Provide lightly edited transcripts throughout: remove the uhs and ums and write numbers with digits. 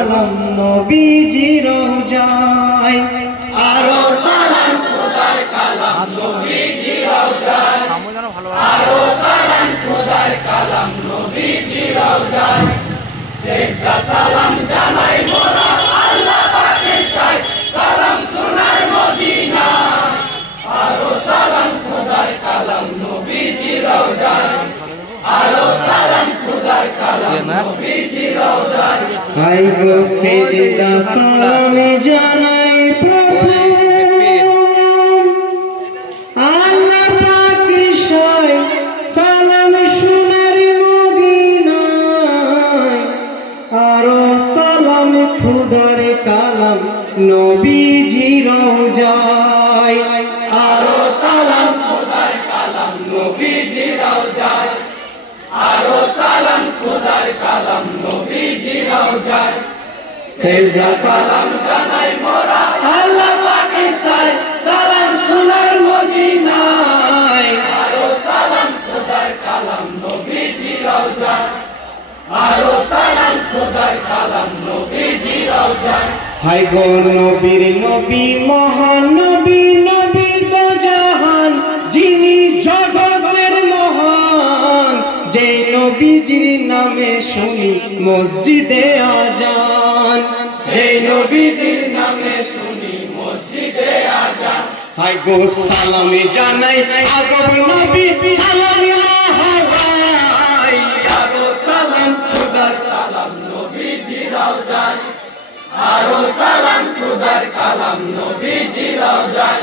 কালাম নবীজির রওজায় আরো সালাম খোদার কালাম নবীজির রওজায় আরো সালাম খোদার কালাম নবীজির রওজায় সেজদা সালাম জানাই মোরা আল্লাহ পাকের শায় সালাম সোনার মদিনা আরো সালাম খোদার কালাম নবীজির রওজায় আরো সালাম খোদার কালাম নবীজির রওজায় হাই গো সেজদা সালাম জানাই প্রভু আল্লাহ পাকের শায় সালাম সোনার মদিনায় আরো সালাম খোদার কালাম নবীজির রওজায় আরো সালাম খোদার কালাম নবীজির রওজায় আরো সালাম খোদার কালাম নবীজির রওজায় সেজদা সালাম জানাই মোরা আল্লাহ পাকের শায় সালাম সোনার মদিনায় আরো সালাম খোদার কালাম নবীজির রওজায় আরো সালাম খোদার কালাম নবীজির রওজায় হাই গো নবীর নবী মহান নবী নবী তো জাহান যিনি জগতের মহান যে নবীজির নামে শুনি মসজিদে আজান যে নবীজির নামে শুনি মসজিদে আজান হাই গো সালামে জানাই আগব নবী সালামে মহারাই আরো সালাম খোদার কালাম নবীজির রওজায় আরো সালাম খোদার কালাম নবীজির রওজায়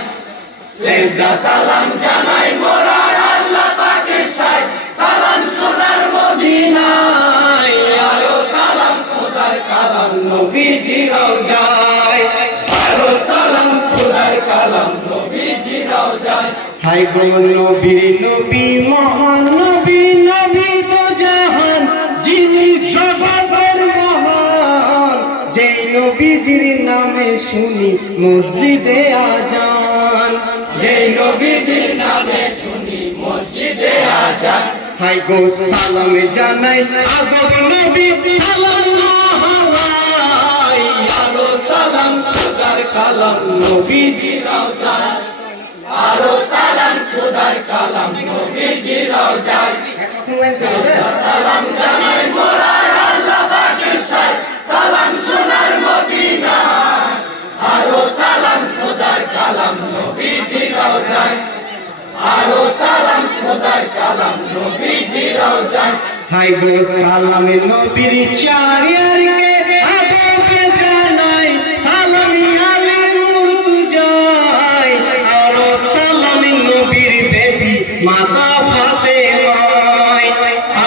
সেজদা সালাম জানাই মোরা আল্লাহ পাকের শায় সালাম সোনার মদিনায় আরো সালাম খোদার কালাম নবীজির রওজায় আরো সালাম খোদার কালাম নবীজির রওজায় হাই গো নবীর নবী মহান নবী নবী তো জাহান যিনি জগতের মহান যে নবীজির নামে শুনি মসজিদে আজান যে নবীজির নামে শুনি মসজিদে আজান হাই গো সালাম জানাই আগব নবী সালাম আরো সালাম খোদার কালাম নবীজির রওজায় আরো সালাম খোদার কালাম নবীজির রওজায় সালাম জানাই মোরা আল্লাহ পাকের শায় সালাম সোনার মদিনায় আরো সালাম খোদার কালাম নবীজির রওজায় আরো সালাম খোদার কালাম নবীজির রওজায় হাই গো সালামে নবীর চারিয়ারকে আদবে জানাই সালামি আলী মুর্তজায় আরো সালামে নবীর বেবি মাতা ফাতেমায়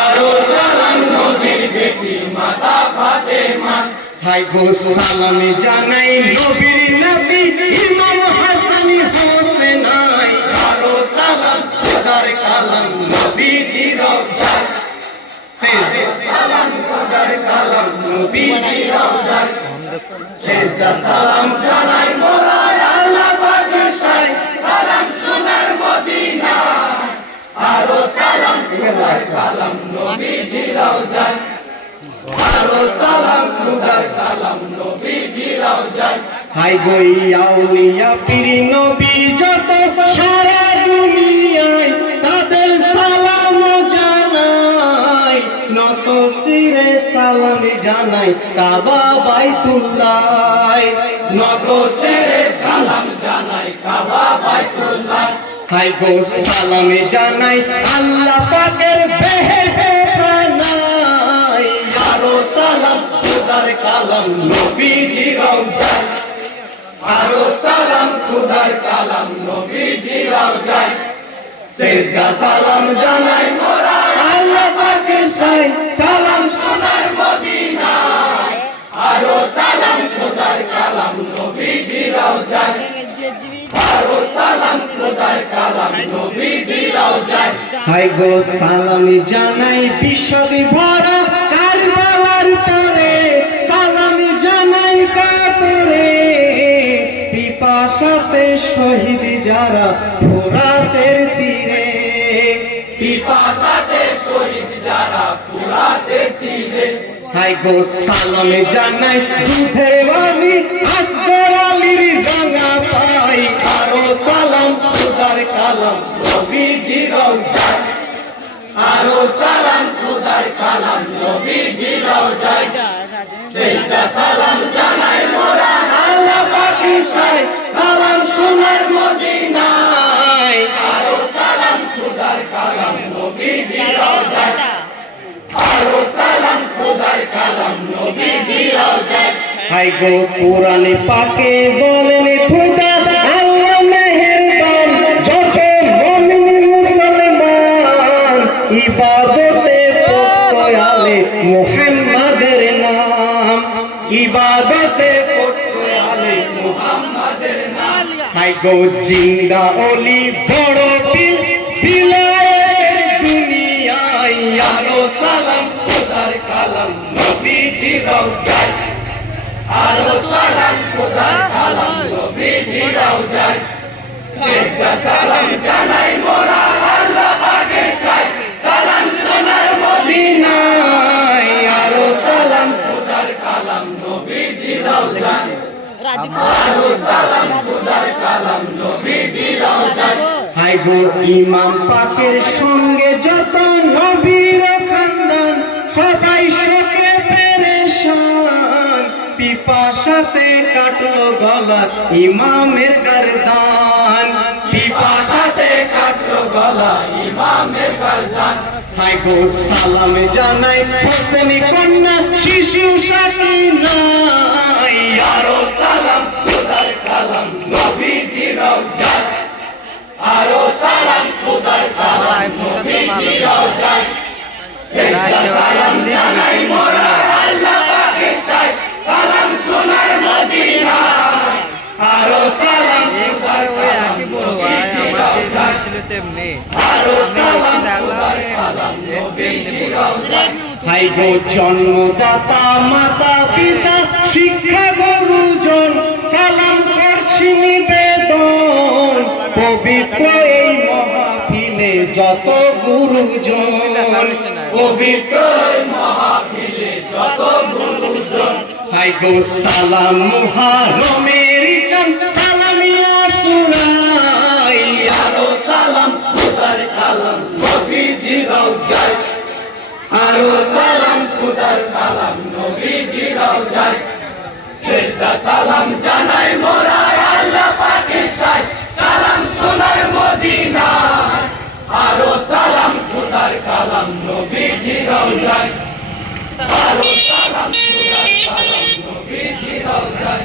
আরো সালাম নবীর বেবি মাতা ফাতেমা হাই গো সালামে জানাই নবীর নবী ইমাম হাসান হোসেনায় আরো সালাম খোদার কালাম নবীজির রওজায় সেজদা সালাম খোদার কালাম নবীজির রওজায় সেজদা সালাম জানাই মোরা আল্লাহ পাকের শায় সালাম সোনার মদিনায় আরো সালাম খোদার কালাম নবীজির রওজায় আরো সালাম খোদার কালাম নবীজির রওজায় হাই গো আউলিয়া পীর নবী যত সারা দুনিয়ায় তাদের সালাম জানাই নত শিরে সালাম জানাই কাবা বাইতুল্লাহ নত শিরে সালাম জানাই কাবা বাইতুল্লাহ হাই গো সালাম জানাই আল্লাহ পাকের বেহেশতে খানায় আরো সালাম খোদার কালাম নবীজির রওজায় আরো সালাম খোদার কালাম নবীজির রওজায় সেজদা সালাম জানাই মোরা আল্লাহ পাকের শায় সালাম সোনার মদিনায় আরো সালাম খোদার কালাম নবীজির রওজায় আরো সালাম খোদার কালাম নবীজির রওজায় হাই গো সালাম জানাই বিশ্ববি ভরা কারবালার তরে সালাম জানাই কাতরে পিপাসাতে শহীদ যারা ফোরাতের তীরে পিপাসাতে শহীদ যারা ফোরাতের তীরে হাই গো সালাম জানাই দুধের বাণী আসগর আলীর ডাঙা পাই আরো সালাম খোদার কালাম নবীজি রওজায় আরো সালাম খোদার কালাম নবীজি রওজায় সেজদা সালাম জানাই মোরা আল্লাহ পাকের শায় সালাম সোনার মদিনায় আরো সালাম খোদার কালাম নবীজি রওজায় আরো সালাম খোদার কালাম নবীজি রওজায় হাই গো কোরআনে পাকে বলেন খোদা আল্লাহ মেহেরবান যত মুমিন মুসলমান ইবাদতে পড়তে মুহাম্মাদের নাম ইবাদতে পড়তে মুহাম্মাদের নাম হাই গো জিন্দা ওলি বড় পীর বিলায়ের দুনিয়ায় আরো সালাম খোদার কালাম নবীজি রওজায় আরো সালাম খোদার কালাম নবীজি রওজায় সেজদা সালাম জানাই মোরা আল্লাহ পাকের শায় সালাম সোনার মদিনায় আরো সালাম খোদার কালাম নবীজি রওজায় আরো সালাম খোদার কালাম নবীজি রওজায় হাই গো ইমাম পাকের সঙ্গে যত নবীর খানদান সবাই শোকে পেরেশান পিপাসাতে কাটলো গলা ইমামের গর্দান পিপাসাতে কাটলো গলা ইমামের গর্দান হাই গো সালাম জানাই হোসেনি কন্যা শিশু সাকিনা আরো সালাম খোদার কালাম নবীজি রওজায় আরো সালাম খোদার কালাম নবীজি রওজায় সেজদা সালাম জানাই মোরা আল্লাহ পাকের শায় সালাম সোনার মদিনায় আরো সালাম খোদার কালাম নবীজি রওজায় আরো সালাম খোদার কালাম নবীজি রওজায় হাই গো জন্মদাতা মাতা পিতা শিক্ষা গুরুজন সালাম করছি নিবেদন পবিত্র এই মহাফিলে যত গুরুজন পবিত্র এই মহাফিলে যত গুরুজন হাই গো সালাম মুহারমের চাঁদ সালামিয়া সুরাই আরো সালাম খোদার কালাম নবীজি রওজায় আরো সালাম খোদার কালাম নবীজি রওজায় সেজদা সালাম জানাই মোরা আল্লাহ পাকের শায় সালাম সোনার মদিনায় আরো সালাম খোদার কালাম নবীজি রওজায় আরো সালাম খোদার কালাম নবীজি রওজায়